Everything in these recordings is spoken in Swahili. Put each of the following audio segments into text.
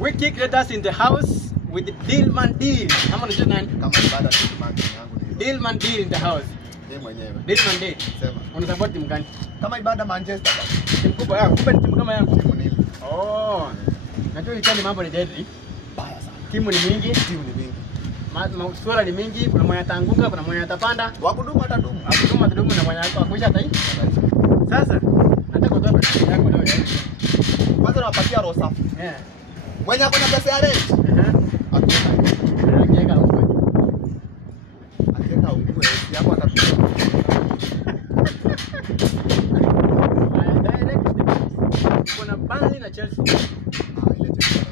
We kick letters in the house with Dillman Deal. Kama unajua nani? Kama ibada Dillman yangu ni. Dillman Deal in the house. Yeye mwenyewe. Dillman Deal. Sema. Una support timu gani? Kama ibada Manchester basi. Timu kubwa yangu. Kumbe timu kama yangu. Timu nini? Oh. Najua ikani mambo ni deadly. Baya sana. Timu ni mingi. Timu ni mingi. Swala ni mingi, kuna mwenye ataanguka, kuna mwenye atapanda. Wakudumu atadumu. Atadumu na mwenye atakuisha tai. Sasa nataka kutoa pesa yako leo. Kwanza nawapatia roho safi. Mwenye ako na pesa ya rent. Akiweka huko. Akiweka huko yako atakuwa. Kuna Burnley na Chelsea. Ile Chelsea.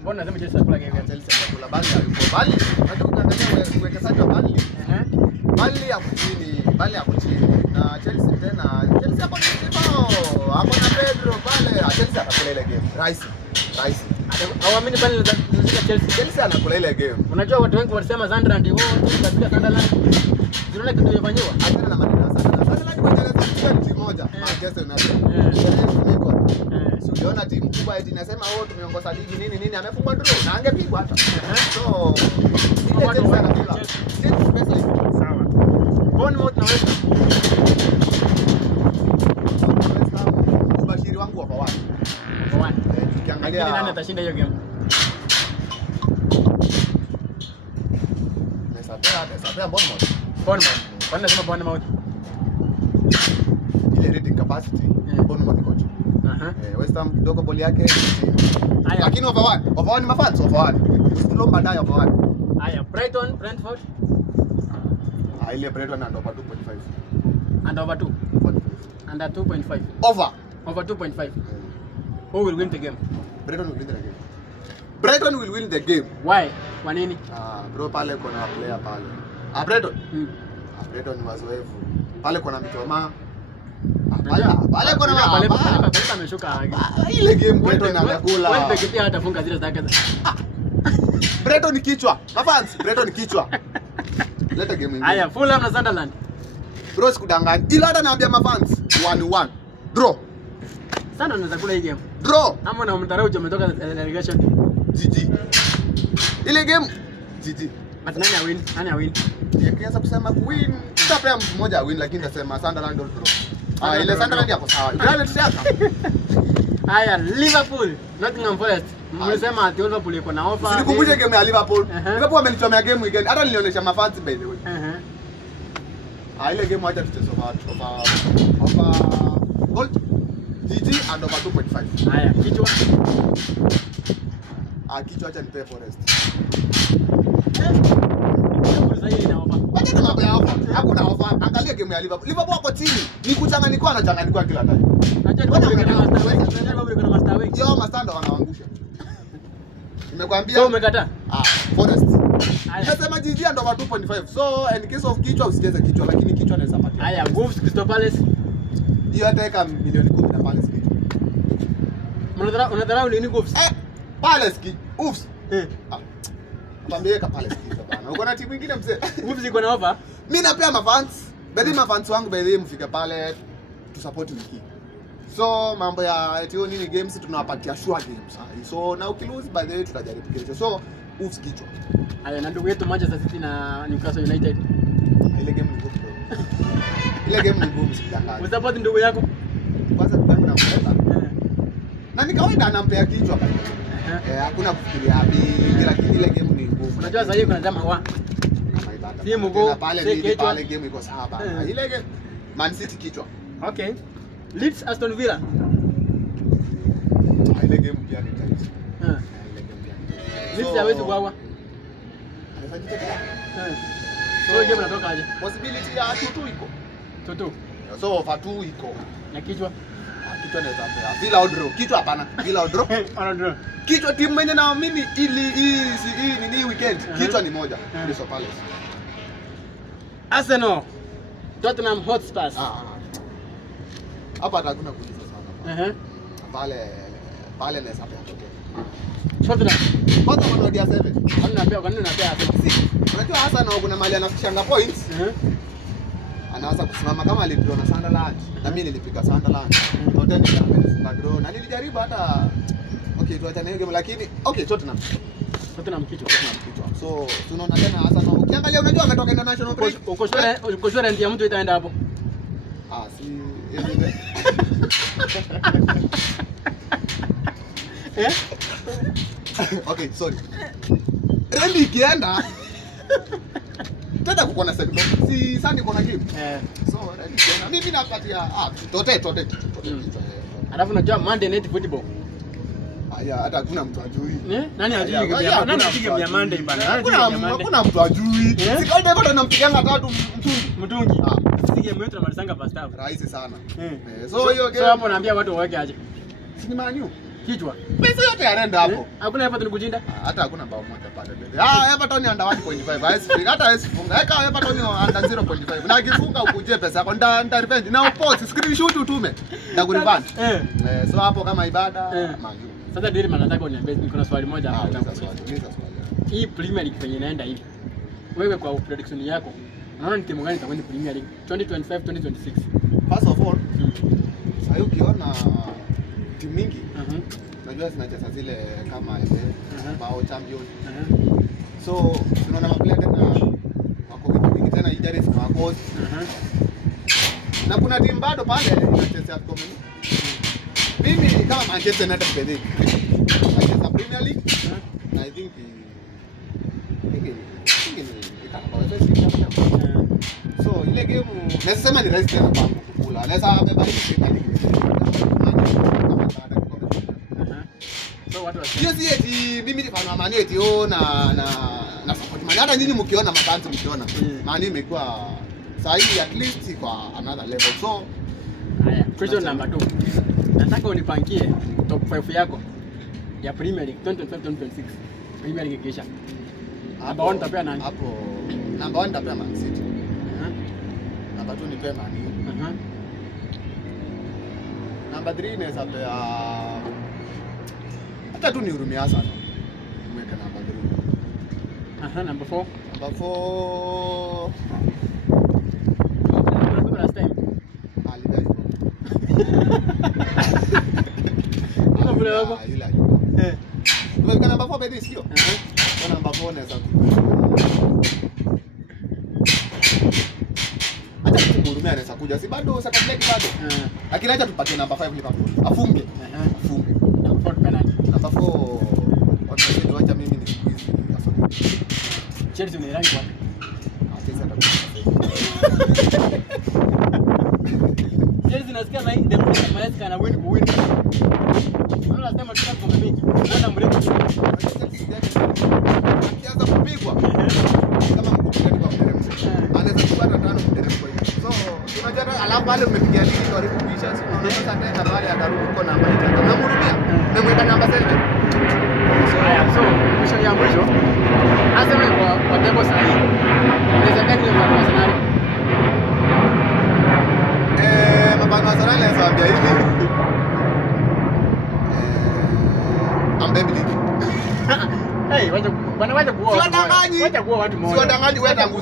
Mbona nasema Chelsea kula game? Chelsea kula Burnley yuko Burnley. Hata ukiangalia uwekezaji wa Burnley. Burnley hapo chini. Na Chelsea tena. Chelsea hapo chini bao. Hapo na Pedro pale. Chelsea atakula ile game. Rice. Hawamini Burnley zinashika Chelsea. Chelsea anakula ile game. Unajua watu wengi wanasema Sunderland katika Sunderland. Unaona kitu kimefanywa? Hata na maneno ya Sunderland wataleta timu moja. Manchester United. Uliona timu kubwa eti inasema tumeongoza ligi nini amefungwa draw na angepigwa hata. So ile Chelsea anakula. Chelsea pesa hiyo. Sawa. Bournemouth na West Ham. Ubashiri wangu wa watu. Ukiangalia nani atashinda hiyo game? Nasapea Bournemouth. Kwani nasema Bournemouth. Ile rating capacity Bournemouth iko juu. West Ham kidogo boli yake. Lakini over one mafans over one. Usilomba ndaya over one. Haya, Brighton, Brentford. Ile Brighton and over 2.5. And over 2. Under 2.5. Over 2.5. Who will win the game? Brighton will win the game. Brighton will win the game. Why? Kwa nini? Bro pale kuna player pale. Brighton. Brighton ni wazoefu. Pale kuna Mitoma. Pale kuna pale ameshuka. Ile game Brighton anakula. Wale pekee hatafunga zile zake. Brighton kichwa. Mafans, Brighton kichwa. Leta game ingine. Haya, Fulham na Sunderland. Bro sikudanganya. Ila hata naambia mafans 1-1. Draw. Sana unaweza kula hii game. Draw. Ama na mtarau umetoka relegation. GG. Ile game GG. But nani win? Nikianza kusema win, tutapea mtu mmoja win lakini nasema Sunderland will draw. Ile Sunderland yako sawa. Ile tutaka. Haya, Liverpool, Nottingham Forest. Mlisema ati Liverpool iko na offer. Nikukumbushe game ya Liverpool. Liverpool amenichomea game weekend. Hata nilionyesha mafans by the way. Ile game acha tucheze over goal. GG and over 2.5. Haya, kichwa. Kichwa acha nipe Forest. Wacha mambo ya offer. Hakuna offer. Angalia game ya Liverpool. Liverpool wako chini. Ni kuchanganyikwa kila time. Yo mastanda wanaangusha. Nimekwambia. So umekataa? Forest. Nasema GG and over 2.5. So in case of kichwa usicheze kichwa lakini kichwa naweza patia. Haya, Wolves Crystal Palace. Hiyo ataweka milioni 10 na Palace kichwa. Unadharau nini Wolves? Palace kichwa. Wolves. Kwambie Palace kichwa bana. Uko na timu nyingine mzee. Wolves iko na offer. Mimi napea mafans. Baadhi mafans wangu baadhi mfike pale tu support wiki. So mambo ya eti nini games tunawapatia sure games. So na ukilose by the way tutajaribu kesho. So Wolves kichwa. Haya, na ndugu yetu Manchester City na Newcastle United. Ile game ni ngumu. Ile game ni ngumu sikudanganya. Usapoti ndugu yako? Kwanza tunaenda na mpesa. Na ni kawaida anampea kichwa pale. Hakuna kufikiria lakini ile game ni ngumu. Unajua sasa hivi kuna jamaa wa timu go pale game iko sawa bana. Ile game Man City kichwa. Okay. Leeds Aston Villa. Ile game pia ni tight. Leeds hawezi kuawa. So game natoka aje? Possibility ya 2-2 iko. 2-2. So over 2 iko. Na kichwa? Kichwa naweza pea. Villa au draw. Kichwa hapana. Villa au draw. Draw. Kichwa timu mwenye na mimi ili hii ni weekend. Kichwa ni moja. Crystal Palace. Arsenal. Tottenham Hotspur. Hapa hakuna kuuliza sana. Pale naweza pea Tottenham. Kwanza wanaodia 7. Kwa nini unapea Arsenal? Unajua Arsenal kuna mali anafishanga points. Anaanza kusimama kama alidraw na Sunderland. Na mimi nilipiga Sunderland. Tottenham nilifunga draw. Na nilijaribu hata Okay, tuachane hiyo game lakini okay, Tottenham kichwa. So tunaona tena hasa na ukiangalia unajua ametoka international break. Uko sure ndio mtu itaenda hapo. Si ile. Okay, sorry. Rendi ikienda tena kuko na second. Si Sunday kuna game. So rendi ikienda mimi napatia tote. Alafu unajua Monday Night Football. Hata hakuna mtu ajui. Nani ajui game ya Monday bana? Hakuna mtu ajui. Sikaida bado nampiganga tatu mtungi. Si game yetu tunamalizanga first half. Rahisi sana. So hiyo game. So hapo naambia watu waweke aje. Si ni Man U. Kichwa. Pesa yote yanaenda hapo. Hakuna hapa tunikujinda. Hata hakuna bao moja pale. Everton under 1.5. Hata sifunga. Eka Everton under 0.5. Na kifunga ukuje pesa yako nda revenge. Na upost screenshot utume. Na ku revenge. So hapo kama ibada Man U. Sasa ndio maana nataka uniambie kuna swali moja hapa. Uliza swali. Hii Premier League penye inaenda hivi. Wewe kwa prediction yako unaona ni timu gani itakwenda Premier League 2025 2026? First of all, sasa ukiona timu mingi unajua zinacheza zile kama bao champion. So tunaona maplayer tena wako wingi tena injuries na wako. Na kuna timu bado pale inacheza AFCON. Mimi kama Manchester United pekee. Nacheza Premier League. Na I think so ile game nasema ni rahisi tena kwa kukula. Naweza beba hii Premier League. So watu hiyo si eti mimi ni fan wa Man U na support Man. Hata nyinyi mkiona mabantu mkiona Man U imekuwa sahihi at least kwa another level. So haya, question number 2. Nataka unipangie top 5 yako ya Premier League 2025-2026. Premier League kisha. Number 1 tapea nani? Hapo number 1 tapea Man City. Number 2 ni pea Man U. Number 3 inaweza pea hata tu ni hurumia sana. Mweka number 3. Number 4. Number 4 last time. Mbona wako? Wewe number 4 bado sio? Number 4 naweza hata kuhurumia anaweza kuja. Si bado second leg bado. Lakini acha tupatie number 5 Liverpool. Afunge. Number 4 penalty. Number 4 wanasema acha mimi ni squeeze. Chelsea ni rangi wapi? Chelsea Chelsea nasikia na hii ndio Maresca na win. Wala nasema tutaka kwa mechi. Ndio mrefu. Akianza kupigwa kama mkupiga ni kwa mteremko. Anaweza kupata tano mteremko hiyo. So unajua alafu pale umepiga ligi karibu kuisha. So unaweza tena pale atarudi uko na namba 8. Namhurumia. Nimeweka namba 7. Haya, so mwisho ya mwisho. Arsenal kwa table sahihi. Unaweza gani kwa Arsenal? Mapanga Arsenal yanasambia hivi. Ambaye hey, wacha kuoa. Wacha kuoa watu mmoja. Sio danganyi wewe tangu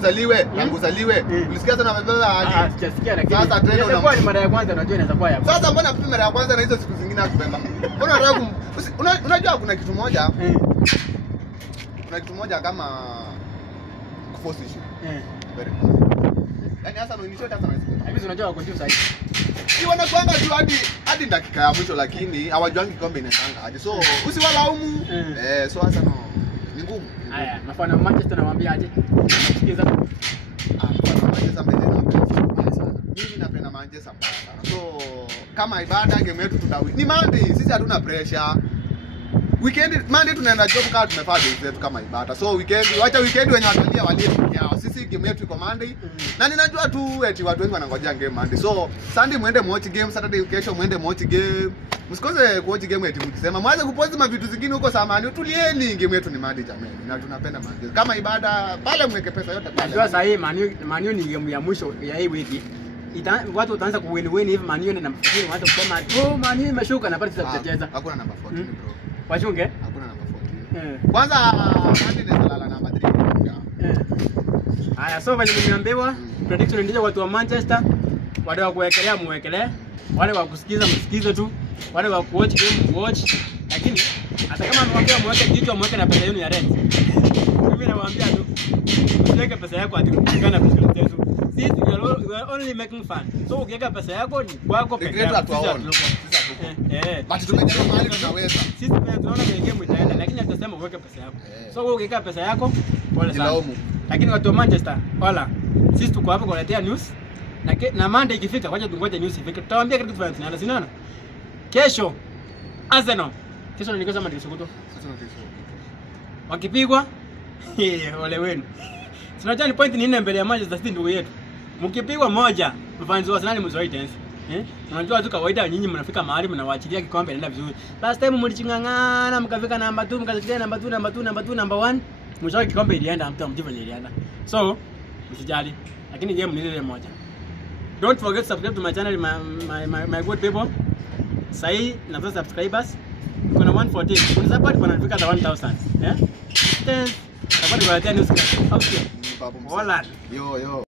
zaliwe. Ulisikia sana mabeba hadi. Sijasikia lakini. Sasa tena unakuwa ni mara ya kwanza unajua inaweza kuwa ya. Sasa mbona vipi mara ya kwanza na hizo siku zingine akubeba? Mbona unataka unajua kuna kitu moja. Kuna kitu moja kama kuforce issue. Very good. Yaani hasa ndio nishote hasa na hizo unajua wako juu sasa. Si wanakuanga tu hadi dakika ya mwisho lakini hawajuangi kombe inaendanga aje. So usiwalaumu. So hasa no ni ngumu. Haya, nafanya Manchester nawaambia aje. Sikiza. Manchester mbele sana. Mimi napenda Manchester sana. So kama ibada game yetu tutawin. Ni Monday, sisi hatuna pressure. Weekend Monday tunaenda job kama tumefanya days zetu kama ibada. So weekend wacha weekend wenye watalia walie yao. Sisi game yetu iko Monday. Na ninajua tu eti watu wengi wanangojea game Monday. So Sunday muende watch game, Saturday kesho muende watch game. Msikose kuwatch game eti mkisema mwanze kupost vitu zingine huko samani. Utulieni game yetu ni Monday jamani. Na tunapenda Monday. Kama ibada pale mweke pesa yote pale. Ndio sasa hii Man U ni game ya mwisho ya hii wiki. Watu wataanza kuwin hivi Man U na mfikiri watu kusema Man U imeshuka na pale tutacheza. Hakuna namba 14 bro. Wachunge? Hakuna namba 14. Kwanza Monday inalala namba 3. Haya, so vile nimeambiwa prediction ndio watu wa Manchester wale wa kuwekelea muwekelee, wale wa kusikiza msikize tu, wale wa kuwatch game watch, lakini Hata kama amwambia mweke kichwa mweke na pesa yenu ya rent. Mimi nawaambia tu usiweke pesa yako ati kukana pesa zetu. Sisi we are only making fun. So ukiweka pesa yako ni kwako pesa yako. But tumejaribu mahali tunaweza. Sisi pia tunaona kwenye game itaenda lakini tutasema uweke pesa yako. So wewe ukiweka pesa yako pole sana. Lakini watu wa Manchester wala sisi tuko hapa kuletea news na Monday ikifika wacha tungoje news ifike. Tutawaambia kitu fulani tunaenda sinaona. Kesho Arsenal. Kesho ni kesho Madrid Sokoto. Wakipigwa ole wenu. Tunajua ni point ni 4 mbele ya Manchester City ndugu yetu. Mkipigwa moja, mfans wa Arsenal mzoi dance. Unajua tu kawaida nyinyi mnafika mahali mnawaachilia kikombe inaenda vizuri. Last time mlichingangana mkafika namba 2 mkasikia namba 2 number 1. Mwisho kikombe ilienda mtavile ilienda. So, msijali. Lakini game ni ile moja. Don't forget to subscribe to my channel my good people. Sai na subscribers. Kuna 114. Kuna support kuna fika 1000. Support kwa 10 news. Okay. Hola. Yo.